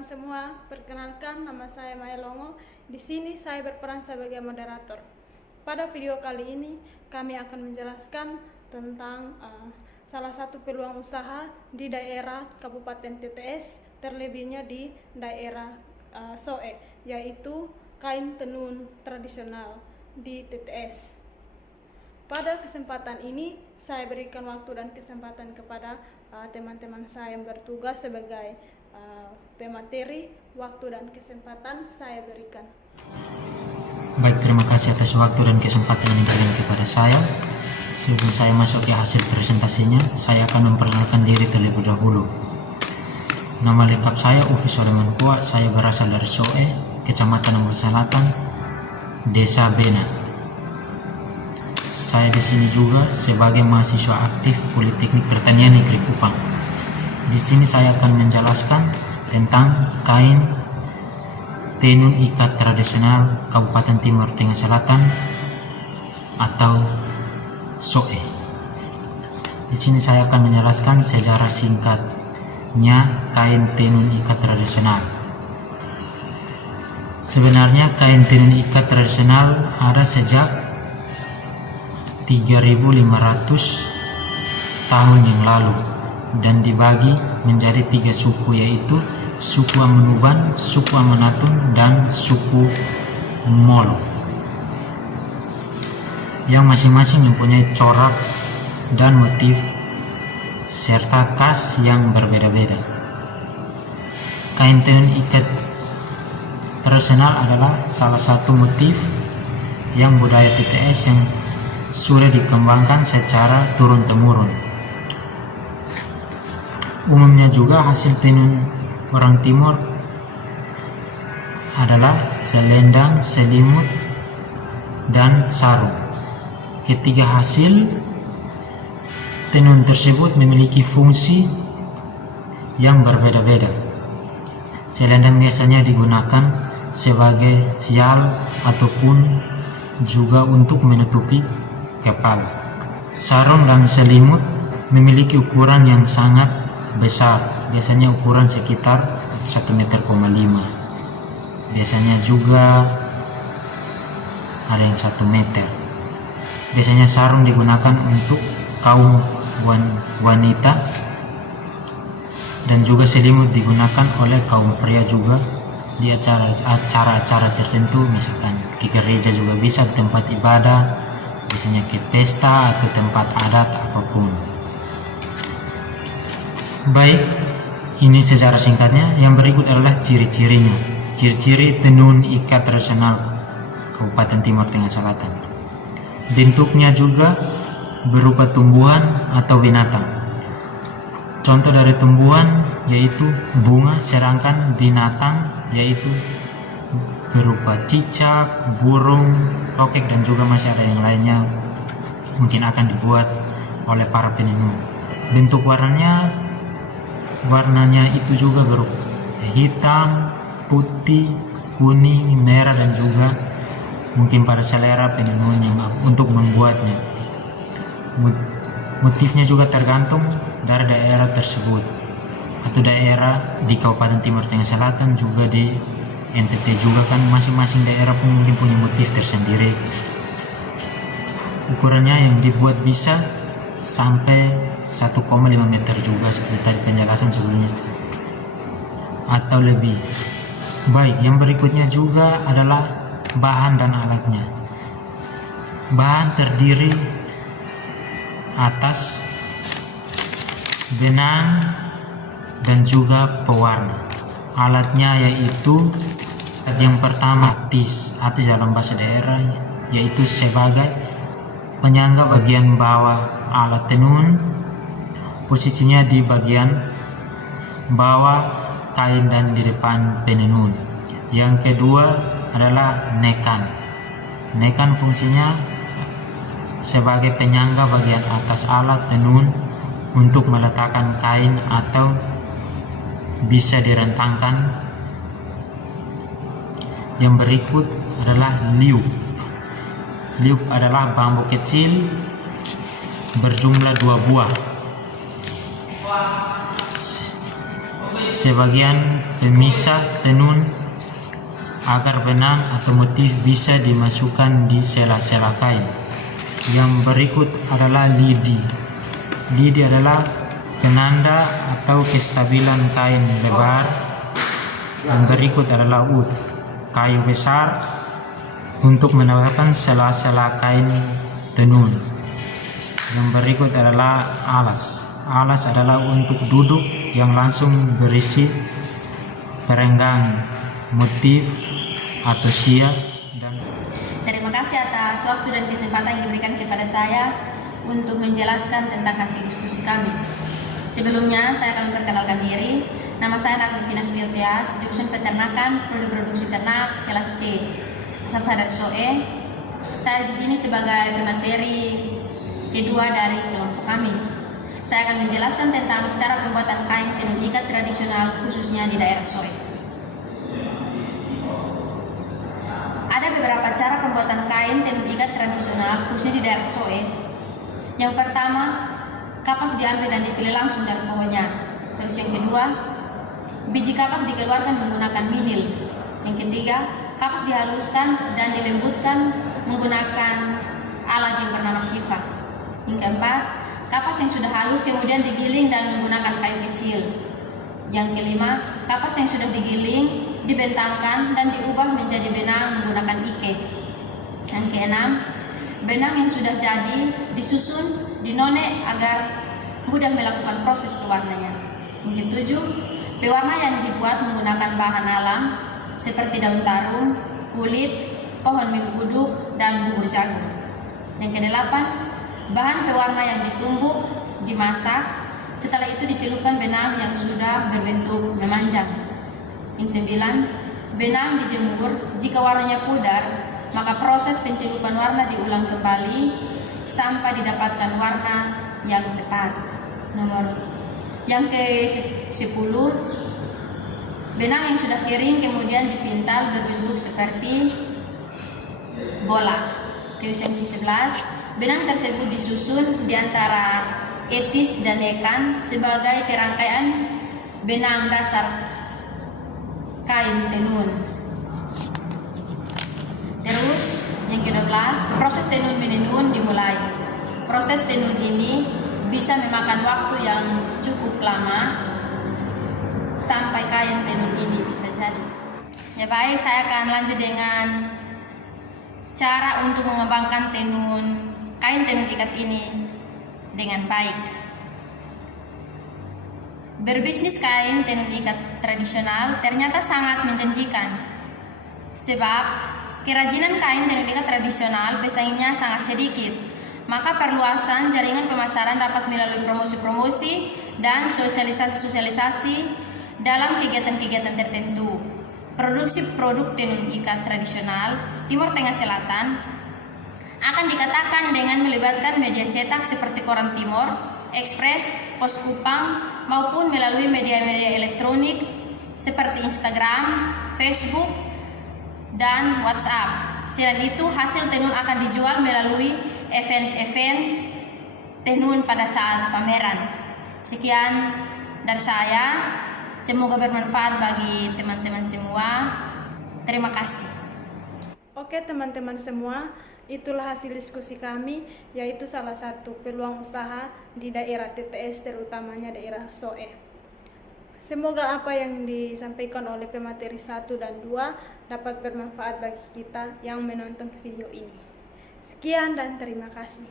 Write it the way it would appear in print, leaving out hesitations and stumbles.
teman-teman semua, perkenalkan nama saya Maya Longo. Di sini saya berperan sebagai moderator. Pada video kali ini kami akan menjelaskan tentang salah satu peluang usaha di daerah Kabupaten TTS, terlebihnya di daerah Soe, yaitu kain tenun tradisional di TTS. Pada kesempatan ini saya berikan waktu dan kesempatan kepada teman-teman saya yang bertugas sebagai pemateri. Waktu dan kesempatan saya berikan. Baik, terima kasih atas waktu dan kesempatan yang diberikan kepada saya. Sebelum saya masuk ke hasil presentasinya, saya akan memperkenalkan diri terlebih dahulu. Nama lengkap saya Ufi Soleman Poa. Saya berasal dari Soe, Kecamatan Ambon Selatan, Desa Bena. Saya di sini juga sebagai mahasiswa aktif Politeknik Pertanian Negeri Kupang. Di sini saya akan menjelaskan tentang kain tenun ikat tradisional Kabupaten Timur Tengah Selatan atau Soe. Di sini saya akan menjelaskan sejarah singkatnya kain tenun ikat tradisional. Sebenarnya kain tenun ikat tradisional ada sejak 3.500 tahun yang lalu dan dibagi menjadi 3 suku, yaitu suku Amanuban, suku Amanatun, dan suku Molo, yang masing-masing mempunyai corak dan motif serta khas yang berbeda-beda. Kain tenun ikat tradisional adalah salah satu motif yang budaya TTS yang sudah dikembangkan secara turun-temurun. Umumnya juga hasil tenun orang timur adalah selendang, selimut, dan sarung. Ketiga hasil tenun tersebut memiliki fungsi yang berbeda-beda. Selendang biasanya digunakan sebagai sial ataupun juga untuk menutupi kepala. Sarung dan selimut memiliki ukuran yang sangat besar, biasanya ukuran sekitar 1,5 meter. Biasanya juga ada yang 1 meter. Biasanya sarung digunakan untuk kaum wanita dan juga selimut digunakan oleh kaum pria juga di acara-acara tertentu, misalkan ke gereja juga bisa, di tempat ibadah, biasanya ke pesta atau tempat adat apapun. Baik, ini secara singkatnya. Yang berikut adalah ciri-cirinya. Ciri-ciri tenun ikat tradisional Kabupaten Timur Tengah Selatan. Bentuknya juga berupa tumbuhan atau binatang. Contoh dari tumbuhan yaitu bunga, sedangkan binatang yaitu berupa cicak, burung, tokek, dan juga masih ada yang lainnya mungkin akan dibuat oleh para penenun. Bentuk warnanya itu juga berupa hitam, putih, kuning, merah, dan juga mungkin pada selera penenun yang untuk membuatnya. Motifnya juga tergantung dari daerah tersebut atau daerah di Kabupaten Timur Tengah Selatan, juga di NTT juga kan, masing-masing daerah pun mungkin punya motif tersendiri. Ukurannya yang dibuat bisa sampai 1,5 meter juga, seperti tadi penjelasan sebelumnya, atau lebih. Baik, yang berikutnya juga adalah bahan dan alatnya. Bahan terdiri atas benang dan juga pewarna. Alatnya yaitu yang pertama atis dalam bahasa daerah, yaitu sebagai penyangga bagian bawah alat tenun. Posisinya di bagian bawah kain dan di depan penenun. Yang kedua adalah nekan. Nekan fungsinya sebagai penyangga bagian atas alat tenun untuk meletakkan kain atau bisa direntangkan. Yang berikut adalah liup. Liup adalah bambu kecil berjumlah 2 buah sebagian pemisah tenun agar benang atau motif bisa dimasukkan di sela-sela kain. Yang berikut adalah lidi. Lidi adalah penanda atau kestabilan kain lebar. Yang berikut adalah ud, kayu besar untuk menambahkan sela-sela kain tenun. Yang berikut adalah alas. Alas adalah untuk duduk yang langsung berisi perenggang, motif atau siap. Dan terima kasih atas waktu dan kesempatan yang diberikan kepada saya untuk menjelaskan tentang hasil diskusi kami. Sebelumnya saya akan memperkenalkan diri. Nama saya Narvina Stiotias, jurusan Peternakan, Prodi Produksi Ternak, kelas C. Asal saya dari SOE. Saya di sini sebagai pemateri kedua dari kelompok kami. Saya akan menjelaskan tentang cara pembuatan kain tenun ikat tradisional khususnya di daerah SOE. Ada beberapa cara pembuatan kain tenun ikat tradisional khususnya di daerah SOE. Yang pertama, kapas diambil dan dipilih langsung dari pohonnya. Terus yang kedua, biji kapas dikeluarkan menggunakan minil. Yang ketiga, kapas dihaluskan dan dilembutkan menggunakan alat yang bernama shiva. Yang keempat, kapas yang sudah halus kemudian digiling dan menggunakan kayu kecil. Yang kelima, kapas yang sudah digiling dibentangkan dan diubah menjadi benang menggunakan ike. Yang keenam, benang yang sudah jadi disusun, dinonek agar mudah melakukan proses pewarnanya. Yang ketujuh, pewarna yang dibuat menggunakan bahan alam seperti daun tarum, kulit, pohon mengkudu, dan bubur jagung. Yang kedelapan, bahan pewarna yang ditumbuk, dimasak, setelah itu dicelupkan benang yang sudah berbentuk memanjang. Yang sembilan, benang dijemur. Jika warnanya pudar, maka proses pencelupan warna diulang kembali sampai didapatkan warna yang tepat. Yang ke-10, benang yang sudah kering kemudian dipintal berbentuk seperti bola. Terus yang ke-11, benang tersebut disusun di antara etis dan ekan sebagai kerangkaian benang dasar kain tenun. Terus yang ke-12, proses tenun menenun dimulai. Proses tenun ini bisa memakan waktu yang cukup lama sampai kain tenun ini bisa jadi. Ya baik, saya akan lanjut dengan cara untuk mengembangkan kain tenun ikat ini dengan baik. Berbisnis kain tenun ikat tradisional ternyata sangat menjanjikan, sebab kerajinan kain tenun ikat tradisional pesaingnya sangat sedikit. Maka perluasan jaringan pemasaran dapat melalui promosi-promosi dan sosialisasi-sosialisasi dalam kegiatan-kegiatan tertentu. Produksi produk tenun ikat tradisional Timur Tengah Selatan akan dikatakan dengan melibatkan media cetak seperti Koran Timur, Ekspres, Pos Kupang, maupun melalui media-media elektronik seperti Instagram, Facebook, dan WhatsApp. Selain itu, hasil tenun akan dijual melalui event-event tenun pada saat pameran. Sekian dari saya, semoga bermanfaat bagi teman-teman semua. Terima kasih. Oke teman-teman semua, itulah hasil diskusi kami, yaitu salah satu peluang usaha di daerah TTS, terutamanya daerah SOE. Semoga apa yang disampaikan oleh pemateri 1 dan 2 dapat bermanfaat bagi kita yang menonton video ini. Sekian dan terima kasih.